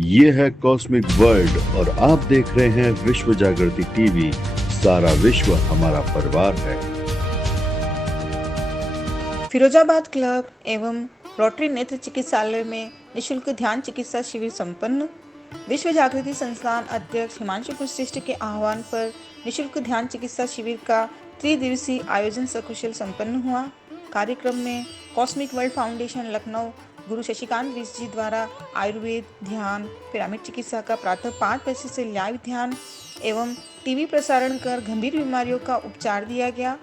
ये है cosmic world और आप देख रहे हैं विश्व जागृति टीवी। सारा विश्व हमारा परिवार है। फिरोजाबाद क्लब एवं रोटरी नेत्र चिकित्सालय में निशुल्क ध्यान चिकित्सा शिविर संपन्न। विश्व जागृति संस्थान अध्यक्ष हिमांशु कुशरेष्ठ के आह्वान पर निशुल्क ध्यान चिकित्सा शिविर का त्रिदिवसीय आयोजन सकुशल संपन्न हुआ। कार्यक्रम में कॉस्मिक वर्ल्ड फाउंडेशन लखनऊ गुरु शशिकांत विश जी द्वारा आयुर्वेद, ध्यान, पिरामिड चिकित्सा का प्रातः 5 बजे से लाइव ध्यान एवं टीवी प्रसारण कर गंभीर बीमारियों का उपचार दिया गया।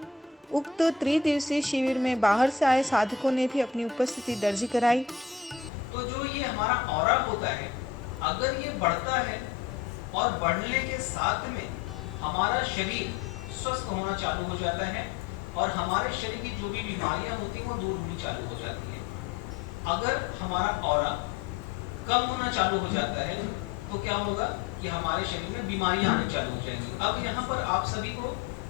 उक्त त्रिदिवसीय शिविर में बाहर से आए साधकों ने भी अपनी उपस्थिति दर्ज कराई। तो जो ये हमारा ऑरा होता है, अगर ये बढ़ता है और बढ़ने के साथ में हमारा शरीर स्वस्थ होना चालू हो जाता है और हमारे शरीर की जो भी बीमारियां होती हैं वो दूर होनी चालू हो जाती है। अगर हमारा ऑरा कम होना चालू हो जाता है तो क्या होगा कि हमारे शरीर में बीमारियां आने चालू हो जाएंगी। अब यहाँ पर आप सभी को,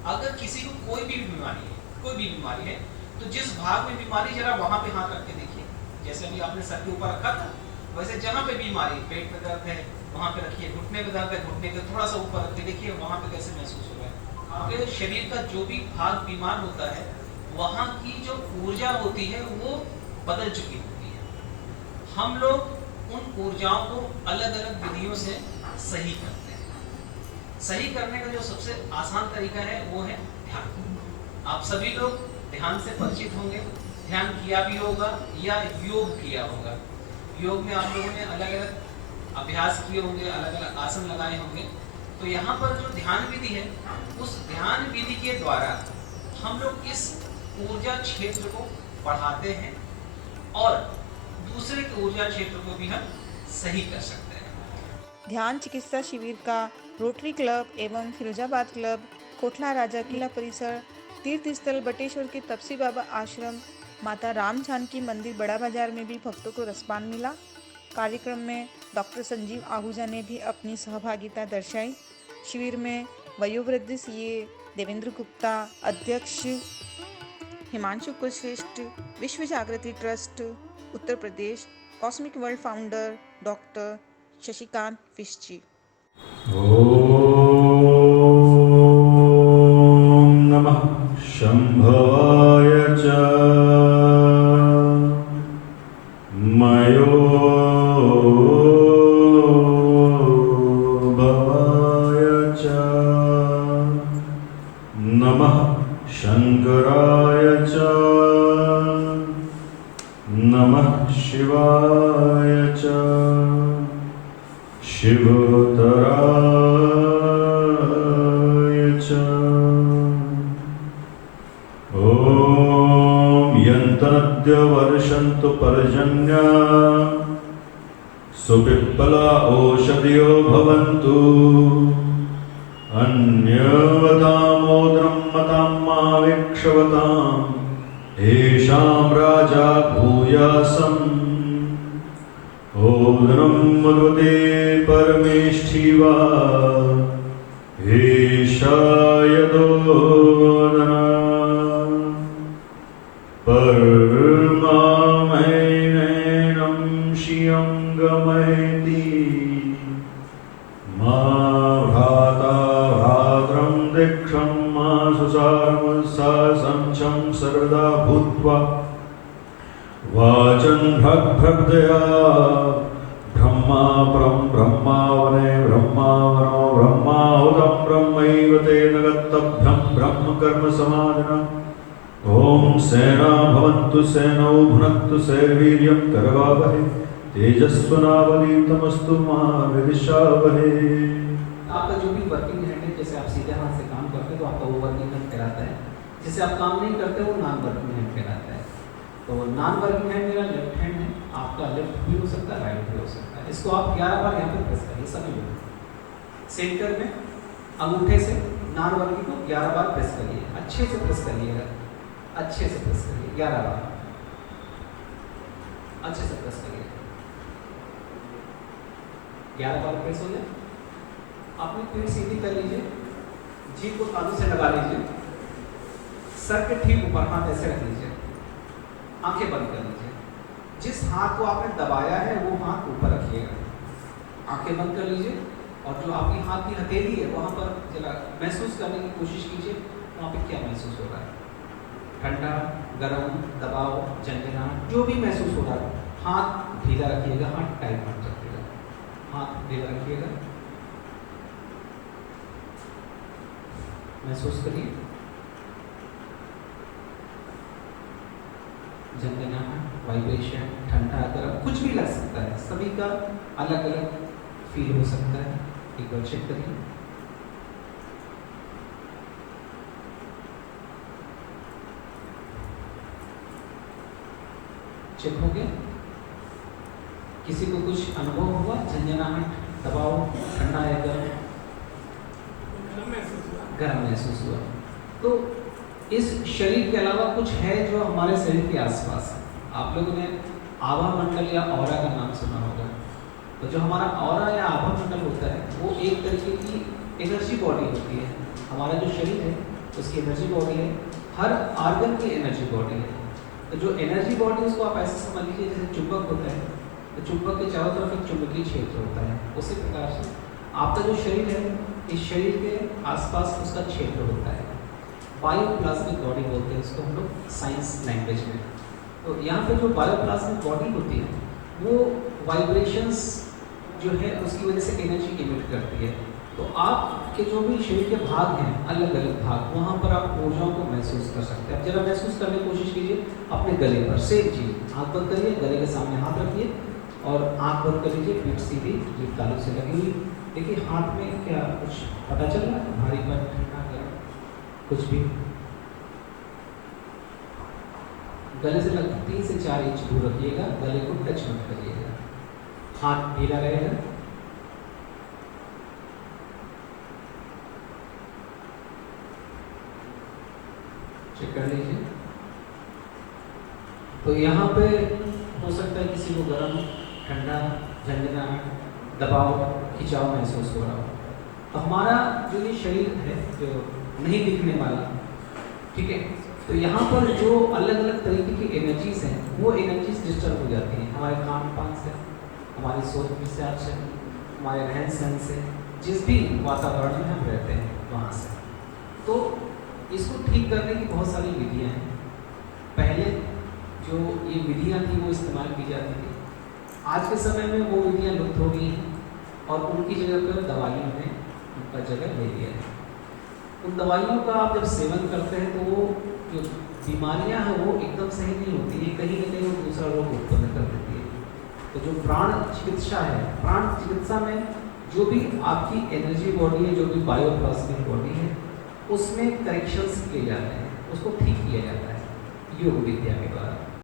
अगर किसी को कोई भी बीमारी है तो जिस भाग में बीमारी, जरा वहां पे हाथ रख के देखिए। जैसे अभी आपने सर के ऊपर रखा था, वैसे जहां पे बीमारी, पेट में दर्द है वहां पे रखिए, घुटने में दर्द है घुटने के थोड़ा सा ऊपर रख के देखिए वहां पे कैसे महसूस हो रहा है। आपके शरीर का जो भी भाग बीमार होता है वहां की जो ऊर्जा होती है वो बदल चुकी होती है। हम लोग उन ऊर्जाओं को अलग अलग विधियों से सही करते हैं। सही करने का जो सबसे आसान तरीका है वो है ध्यान। आप सभी लोग ध्यान से परिचित होंगे, ध्यान किया भी होगा या योग किया होगा। योग में आप लोगों ने अलग अलग अभ्यास किए होंगे, अलग अलग आसन लगाए होंगे। तो यहाँ पर जो ध्यान विधि है, उस ध्यान विधि के द्वारा हम लोग इस ऊर्जा क्षेत्र को बढ़ाते हैं और दूसरे के ऊर्जा क्षेत्र को भी हम सही कर सकते हैं। ध्यान चिकित्सा शिविर का रोटरी क्लब एवं फिरोजाबाद क्लब, कोटला राजा किला परिसर, तीर्थ स्थल बटेश्वर के तपसी बाबा आश्रम, माता राम जानकी मंदिर बड़ा बाजार में भी भक्तों को रसपान मिला। कार्यक्रम में डॉक्टर संजीव आहूजा ने भी अपनी सहभागिता दर्शाई। शिविर में वयोवृद्ध सीए देवेंद्र गुप्ता, अध्यक्ष Himanshu Kushreshtha, Vishwa Jagriti trust Uttar Pradesh, cosmic world founder doctor Shashikant Vish ji. ओम नमः शंभवाय च मयो भवाय च नमः शंकराय च नमः शिवाय च शिवोत्तराय च। ॐ यन्तनद्य वर्षन्तु पर्जन्या सुपिप्पला ओषधयो भवन्तु अन्यवतामोदरं मतां मा विक्षवताम् येषां राजा भूयासम् ओदनं मधुते परमेष्ठिवा ईशायदोदना परमामैनैनं श्रियं गमयति मा भ्राता भ्रातरं दीक्षं मा सुसारमसा संचं सर्वदा भूत्वा वाचन भगभगदया ब्रह्मा परं ब्रह्मावने ब्रह्मावनो ब्रह्माहुतं ब्रह्मैव तेन गन्तव्यं ब्रह्म कर्म समाधिना। ओम सेना भवन्तु सेनौ भुनक्तु सैर्वीर्यं करवावहै तेजस्वनावधीतमस्तु मा विद्विषावहै। आपका जो भी वर्किंग हैंड है, जैसे आप सीधे हाथ से काम करते हो तो आपका वो वर्किंग हैंड कहलाता है। जैसे आप काम नहीं करते वो नॉन वर्किंग हैंड कहलाता है। तो नॉन वर्किंग हैंड मेरा लेफ्ट हैंड है, आपका लेफ्ट भी हो सकता है, राइट भी हो सकता है। इसको आप 11 बार यहाँ पे प्रेस करिए सभी लोग। सेंटर में अंगूठे से नॉन वर्किंग को 11 बार प्रेस करिए, अच्छे से प्रेस करिएगा, अच्छे से प्रेस करिए 11 बार, अच्छे से प्रेस करिए। 11 बार प्रेस हो जाए, अपनी पीठ सीधी कर लीजिए, जीभ को तालू से लगा लीजिए, सर के ठीक ऊपर हाथ ऐसे रख लीजिए, आंखें बंद कर लीजिए। जिस हाथ को आपने दबाया है वो हाथ ऊपर रखिएगा, आंखें बंद कर लीजिए और जो आपकी हाथ की हथेली है वहाँ पर जरा महसूस करने की कोशिश कीजिए वहाँ पे क्या महसूस हो रहा है। ठंडा, गर्म, दबाव, झंझनाहट, जो भी महसूस हो रहा है। हाथ ढीला रखिएगा, हाथ टाइट मत रखिएगा, हाथ ढीला रखिएगा। महसूस करिए झंझनाहट, वाइब्रेशन, ठंडा, गर्म, कुछ भी लग सकता है, सभी का अलग अलग फील हो सकता है। एक बार चेक करिए। चेक हो गया? किसी को कुछ अनुभव हुआ? झंझनाहट, दबाव, ठंडा या गर्म? गर्म महसूस हुआ। तो इस शरीर के अलावा कुछ है जो हमारे शरीर के आसपास है। आप लोगों ने आभा मंडल या ऑरा का नाम सुना होगा। तो जो हमारा ऑरा या आभा मंडल होता है वो एक तरीके की एनर्जी बॉडी होती है। हमारा जो शरीर है उसकी एनर्जी बॉडी है, हर आर्गन की एनर्जी बॉडी है। तो जो एनर्जी बॉडी उसको आप ऐसे समझ लीजिए जैसे चुंबक होता है, तो चुंबक के चारों तरफ एक चुंबकीय क्षेत्र होता है। उसी प्रकार से आपका जो शरीर है, इस शरीर के आसपास उसका क्षेत्र होता है। बायोप्लाज्मिक बॉडी बोलते हैं उसको हम लोग साइंस लैंग्वेज में। तो यहाँ पे जो बायोप्लाज्मिक बॉडी होती है वो वाइब्रेशंस जो है उसकी वजह से एनर्जी इमिट करती है। तो आपके जो भी शरीर के भाग हैं, अलग अलग भाग, वहाँ पर आप ऊर्जाओं को महसूस कर सकते हैं। अब जरा महसूस करने की कोशिश कीजिए अपने गले पर। सेम चीज़, आँख बंद करिए, गले के सामने हाथ रखिए और आँख बंद कर लीजिए, पीठ सीधी, जीभ तालू से लगी हुई। देखिए हाथ में क्या कुछ पता चल रहा है? भारीपन, ठंडा, गर्म, कुछ भी? गले से लगभग 3 से 4 इंच दूर रखिएगा, गले को टच मत करिएगा, हाथ ढीला रहेगा। चेक कर लीजिए। तो यहाँ पे हो सकता है किसी को गर्म, ठंडा, झंझनाहट, दबाव, खिंचाव महसूस हो रहा हो। तो हमारा जो ये शरीर है जो नहीं दिखने वाला, ठीक है, तो यहाँ पर जो अलग अलग तरीके की एनर्जीज हैं वो एनर्जीज डिस्टर्ब हो जाती हैं हमारे खान पान से, हमारी सोच विचार से, हमारे रहन सहन से, जिस भी वातावरण में हम रहते हैं वहाँ से। तो इसको ठीक करने की बहुत सारी विधियाँ हैं। पहले जो ये विधियाँ थी वो इस्तेमाल की जाती थी। आज के समय में वो विधियाँ लुप्त हो गई हैं और उनकी जगह पर दवाइयों ने उनका जगह ले लिया है। उन दवाइयों का आप जब सेवन करते हैं तो वो जो बीमारियां हैं वो एकदम सही नहीं होती है, कहीं ना कहीं वो दूसरा रोग उत्पन्न कर देती है। तो जो प्राण चिकित्सा है, प्राण चिकित्सा में जो भी आपकी एनर्जी बॉडी है, जो भी बायोप्लाज्मिक बॉडी है, उसमें करेक्शंस किए जाते हैं, उसको ठीक किया जाता है योग विद्या के द्वारा।